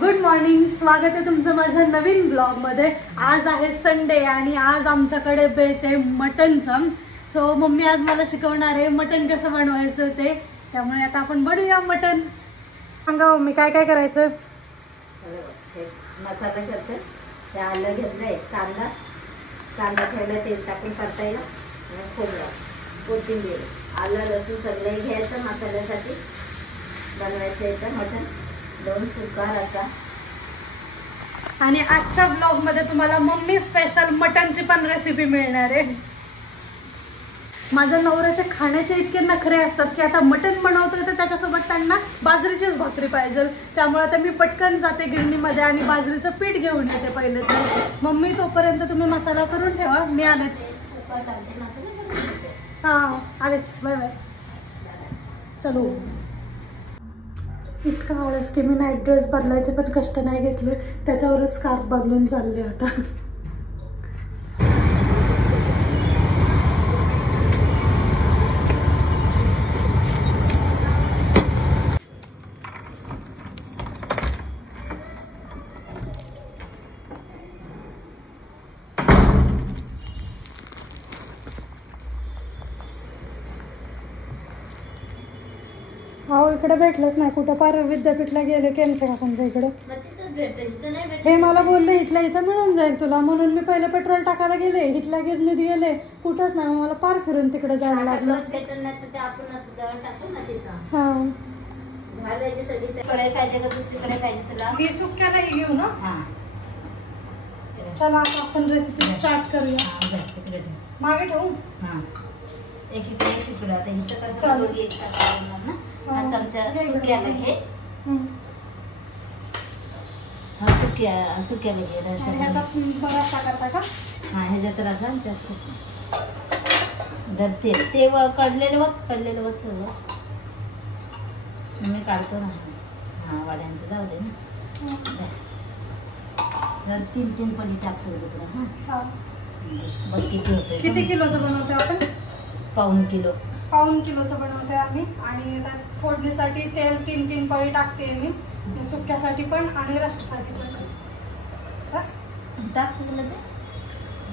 Good morning, स्वागत आहे तुमचं माझ्या नवीन ब्लॉगमध्ये। आज आहे संडे आणि आज आमच्याकडे बेत आहे मटनचं। सो मम्मी आज मला शिकवणार आहे मटन कसं बनवायचं ते। त्यामुळे आता आपण बनवूया मटन। सांगा मम्मी काय काय करायचं? मसाला करते, ते आलं घेतलंय, कांदा ठेवला, तेल टाकून परतायला, खोबरं, कोथिंबीर, आलं लसूण सगळं घ्यायचं मसाल्यासाठी बनवायचं आहे मटन। 2 सुका रसा। आणि आजच्या ब्लॉग मध्ये तुम्हाला मम्मी स्पेशल मटनची पण रेसिपी मिळणार आहे। माझ्या नवऱ्याचे खाण्याचे इतके नखरे असतात की आता मटन बनवतोय तर त्याच्यासोबत त्यांना बाजरीचीच भाकरी पाहिजे। त्यामुळे आता मी पटकन जाते गिरणीमध्ये आणि बाजरीचं पीठ घेऊन येते पहिले। तर मम्मी तोपर्यंत तुम्ही मसाला करून ठेवा, मी आलेच। हां आलेच, बाय बाय। चलो। इतका आळस की मी नाईट ड्रेस बदलायचे पण कष्ट नाही घेतले, त्याच्यावरच स्कार्फ बांधून चालले आता। हो इकडे भेटलंच नाही कुठं, पार विद्यापीठला गेले केमसे काकांच्या इकडे। हे मला बोलले इथल्या इथं मिळून जाईल तुला, म्हणून मी पहिले पेट्रोल टाकायला गेले, इथल्या गिरणीत गेले, कुठंच नाही, मला पार फिरून तिकडे जायला लागलं। हां पाहिजे का दुसरीकडे पाहिजे तुला? ही सुक्यालाही घेऊ ना। चला आता आपण रेसिपी स्टार्ट करूया। मागे ठेवू? एकीकडे आता इथं कसं दोघी एकसाथ करणार ना। हा चमचा सुक्याला घे, हा सुक्याला घे, ह्याच्यात बराचसा करता का? हा ह्याच्यात रसा त्यात सुक्या धरते ते कडलेलं बघ सगळं मी काढतो ना। हा वाड्यांचं जाऊ दे ना, 3 पली टाक सगळं। हा बघ किती होतं। किती किलोचं बनवतो आपण? पाऊण किलोचं बनवते आम्ही। आणि त्यात फोडणीसाठी तेल 3 पळी टाकते मी, सुक्यासाठी पण आणि रस्स्यासाठी पण। बस टाक सगळं ते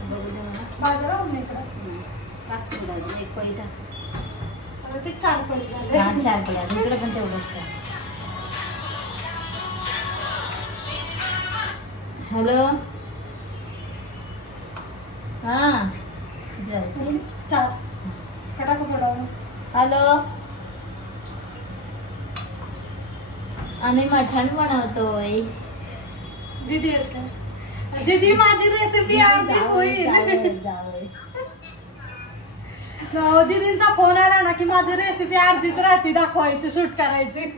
बघू दे मला। बाजूला इकडं टाक थोडं, 1 पळी टाक। आता ते 4 पळी झाले। हा 4 पळी, इकडे पण तेवढंच टाक। हॅलो, हां जाते 4 टाकू थोडं। हॅलो, आम्ही मटण बनवतोय। दीदी आहेत का? दीदी माझी रेसिपी अर्धीच होईल। दीदींचा फोन आला ना की माझी रेसिपी अर्धीच राहते दाखवायची, शूट करायची।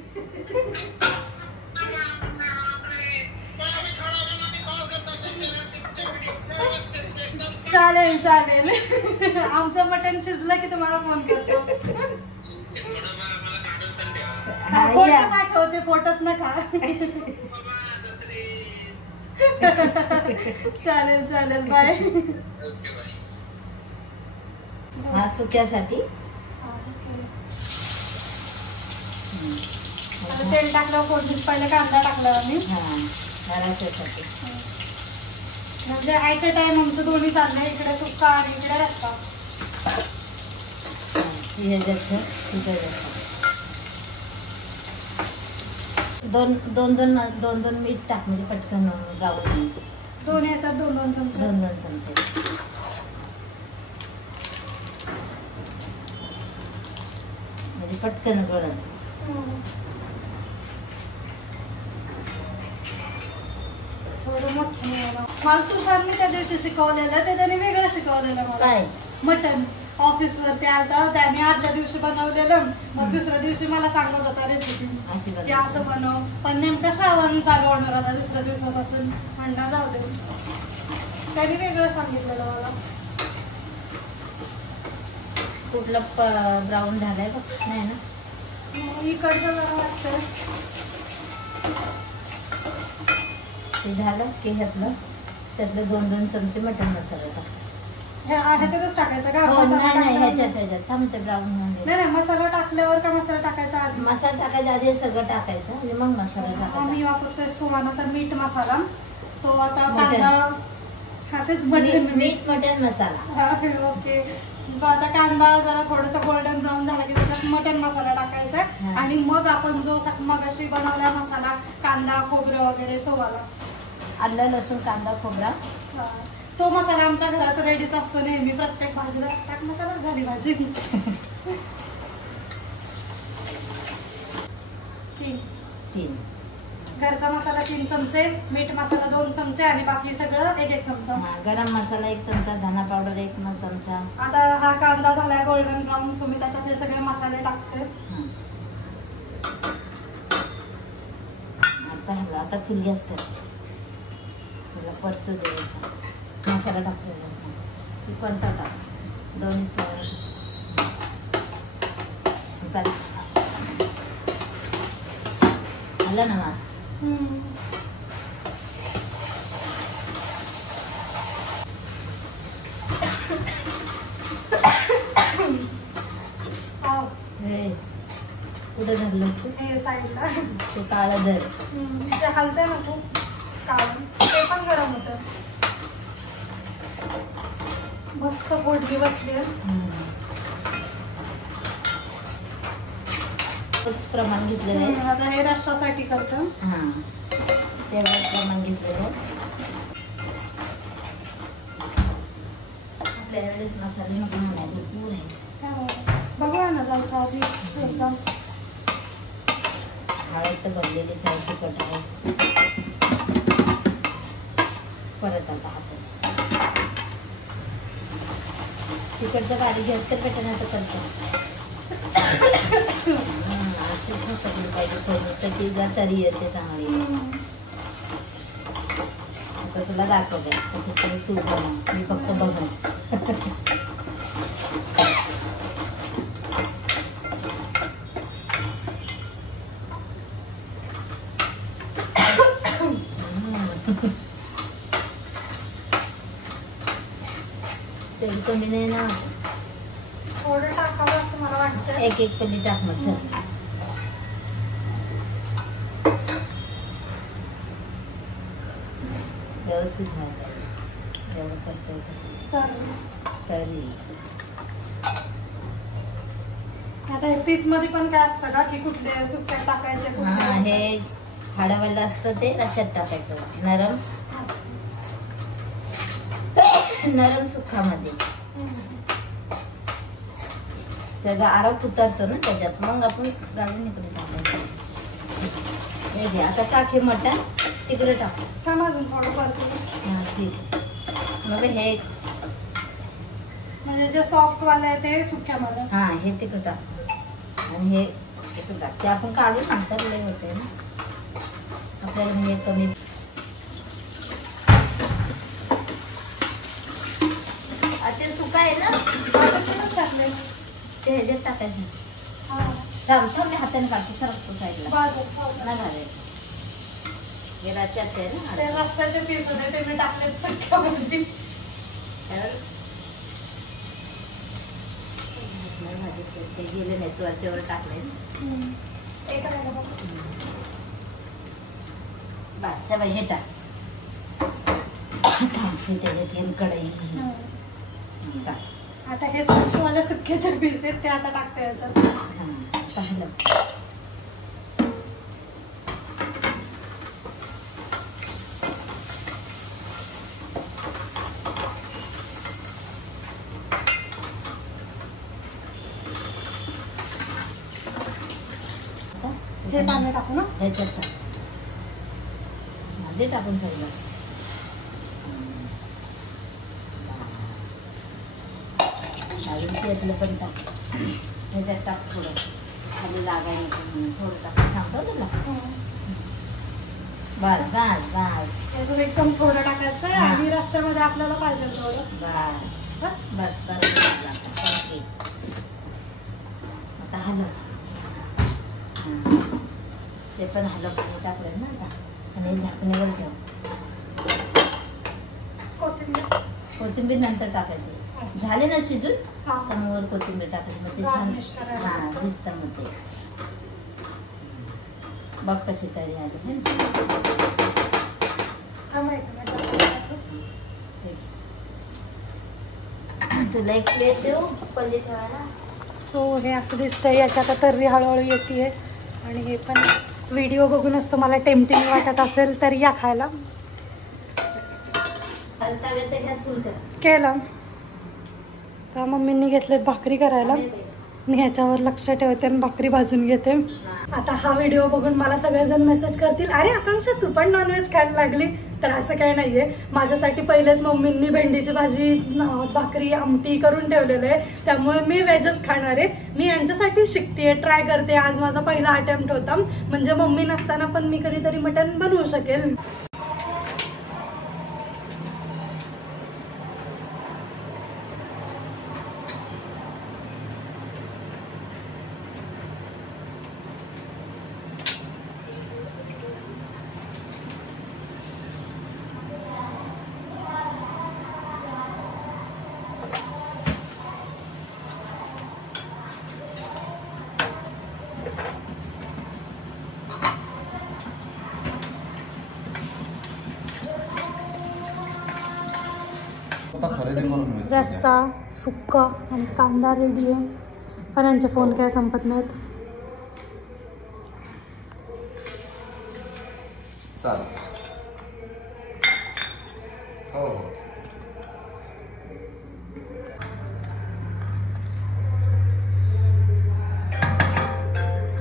चालेल चालेल, आमचं मटण शिजलं की तुम्हाला फोन करतो। फोटो पाठवते, फोटोत नका। चालेल बाय। हा सुक्यासाठी तेल टाकलं, फोडणीत पहिले कांदा टाकला आम्ही। रस्स्यासाठी म्हणजे ॲट अ टाइम आमचं दोन्ही चाललंय, इकडे सुक्का आणि इकडे रस्सा। दोन मीठ टाक म्हणजे पटकन राहून। 2 ह्याच्यात 2 चमचे। 2 चमचे म्हणजे पटकन गळण। मला तुषारने त्या दिवशी शिकवलेलं, ते त्याने वेगळं शिकवलेलं मला। मटन ऑफिसवरती आलता, त्याने आदल्या दिवशी बनवलेलं, मग दुसऱ्या दिवशी मला सांगत होता रेसिपी की असं बनव। पण नेमकं श्रावण चालू होणार होता दुसऱ्या दिवसापासून, अंडा जाऊ दे, त्याने वेगळं सांगितलेलं मला। कुठलं ब्राऊन झालंय बघ, नाही ना? इकडचं जरा वाटतं ते झालं की ह्यातलं त्यातलं 2 चमचे मटन मसाला टाक। ह्याच्यातच टाकायचं का? हो मसाला नाही नाही टाकल्यावर- ह्याच्यात थांबते ब्राऊन मध्ये. नाही मसाला टाकल्यावर का मसाला टाकायच्या आधी? मसाला टाकायच्या आधी हे सगळं टाकायचं आणि मग मसाला टाकायचा. आम्ही वापरतोय सुहानाचा मीठ मसाला. तो आता मटण. कांदा हा तेच मटण मीठ मटन मसाला. ओके. तो आता कांदा जरा थोडस गोल्डन ब्राऊन झाला की त्याच्यात मटन मसाला टाकायचा आणि मग आपण जो मगाशी बनवला मसाला कांदा खोबरं वगैरे तो वाला आलं लसूण कांदा खोबरा तो मसाला आमच्या घरात रेडीच असतो नेहमी. प्रत्येक भाजीला टाक मसाला झाली भाजी. तीन घरचा मसाला 3 चमचे, मीठ मसाला 2 चमचे आणि बाकी सगळं 1 चमचा. गरम मसाला 1 चमचा, धना पावडर 1 चमचा. आता हा कांदा झालाय गोल्डन ब्राऊन, सो मी त्याच्यात हे सगळे मसाले टाकते. आता फुल गॅस कर. त्याला परतू द्यायचा. मसाला टाकतो कोणता टाक दोन्ही आलं ना मास. कुठं धरलं तू? हे साईडला ते काळं धर. ते हलतंय ना खूप काढून. ते पण गरम होतं. मस्त फोडणी बसली. प्रमाण घेतलेलं आहे. आता हे रश्शासाठी करतो. हां तेवढं प्रमाण घेतलेलं आहे. त्यावेळेस मसाले नको म्हणायचे पूर आहे. बघूया ना जायच्या आधी एकदम हळद तर भरलेलीच आहे. तिखट आहे. परत आता हातात तिखटचं बारीक गॅस तर पेटण्याचं करतो. पाहिजे थोडं तर ती जर तरी येते चांगली. आता तुला दाखवते त्याच्याकडे तू बनव. मी फक्त बघू. तेल कमी नाही ना. थोडं टाकावं असं मला वाटतं. एक पल्ली टाक मग. चल व्यवस्थित व्हायला एवढं करता तरी. आता हे पीस मध्ये पण काय असतं का की कुठले सुक्यात टाकायचे हां हे हाडावाला असतं ते रश्यात टाकायचं. नरम नरम सुखामध्ये त्याचा आरोप उतरतो ना त्याच्यात. मग आपण गाळून इकडे टाकायचं. हे घे आता टाक हे मटण तिकडे टाक. अजून थोडं परतू. हां ठीक आहे. मग हे म्हणजे जे सॉफ्ट वाले आहे ते सुक्यामध्ये. हां हे तिकडे टाक आणि हे तिकडे टाक. ते आपण काढून नंतर लय होते ना आपल्याला. म्हणजे कमी ते सुका आहे ना टाकले ते ह्याच्यात टाकायचं. थांब थांब मी हाताने काढते. सरकतो साईडला नाही घालायचं. हे रस्त्यात आहे ना. ते रस्त्याचे पीस होते ते मी टाकले सुक्यामध्ये. ते गेले नाही. वरच्यावर टाकले बस. बाई हे टाक. तेल कढई टाक. आता हे सॉसवाले सुक्याचे पीस आहेत ते आता टाकते याच्यात. पाहिलं हे पाणी टाकू ना ह्याच्यात टाक. मध्ये टाकून सगळं. त्यातलं पण टाक. ह्याच्यात टाक थोडं खाली लागाय नको. थोडं टाक सांगतो तुला. बस बस बस. त्याचं एकदम थोडं टाकायचं आणि रस्त्यामध्ये आपल्याला पाहिजे थोडं. बस बस बस बरोबर. ओके आता हलव. ते पण हलव. पाणी टाकलं ना आता आणि झाकणीवर ठेव. कोथिंबीर कोथिंबीर नंतर टाकायची. झाले ना शिजून तर मग वर कोथिंबीर टाकायची, मग ते छान दिसतं. मग ते बघ कशी तरी आली. तुला एक प्लेट देऊ पल्ली ठेवायला. सो हे असं दिसतंय. याच्यात तर्री हळूहळू येते आणि हे पण व्हिडिओ बघूनच तुम्हाला टेम्पटिंग वाटत असेल तर या खायला. केलं तर मम्मींनी घेतलेत भाकरी करायला. मी ह्याच्यावर लक्ष ठेवते आणि भाकरी भाजून घेते. आता हा व्हिडिओ बघून मला सगळेजण मेसेज करतील, अरे आकांक्षा तू पण नॉनव्हेज खायला लागली. तर असं काही नाहीये. माझ्यासाठी पहिलेच मम्मींनी भेंडीची भाजी, भाकरी, आमटी करून ठेवलेलं आहे. त्यामुळे मी व्हेजच खाणार आहे. मी यांच्यासाठी शिकते, ट्राय करते. आज माझा पहिला अटेम्प्ट होता. म्हणजे मम्मी नसताना पण मी कधीतरी मटण बनवू शकेल. रस्सा, सुक्का आणि कांदा रेडी आहे. पण यांचे फोन काय संपत नाहीत.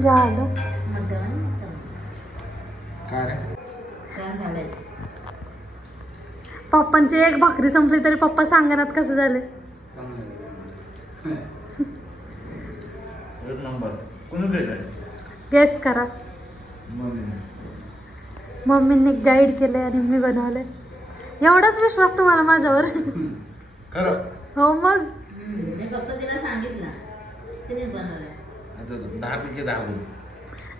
झालं पप्पांची एक भाकरी संपली तरी पप्पा सांगण्यात कसं झाले. गेस करा. मम्मींनी गाईड केले आणि मी बनवले. एवढाच विश्वास तुम्हाला माझ्यावर. हो मग फक्त तिला सांगितलं तिने बनवलं.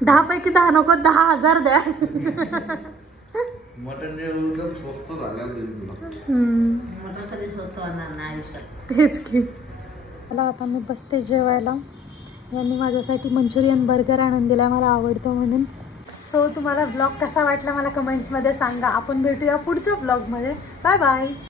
10 पैकी 10 नको, 10,000 द्या. मटन स्वस्त झालं. मटन कधी स्वस्त होणार नाही आयुष्यात. तेच की. मला आता मी बसते जेवायला. यांनी माझ्यासाठी मंचुरियन बर्गर आणून दिला, मला आवडतं म्हणून. सो तुम्हाला ब्लॉग कसा वाटला मला कमेंट्समध्ये सांगा. आपण भेटूया पुढच्या ब्लॉगमध्ये. Bye bye.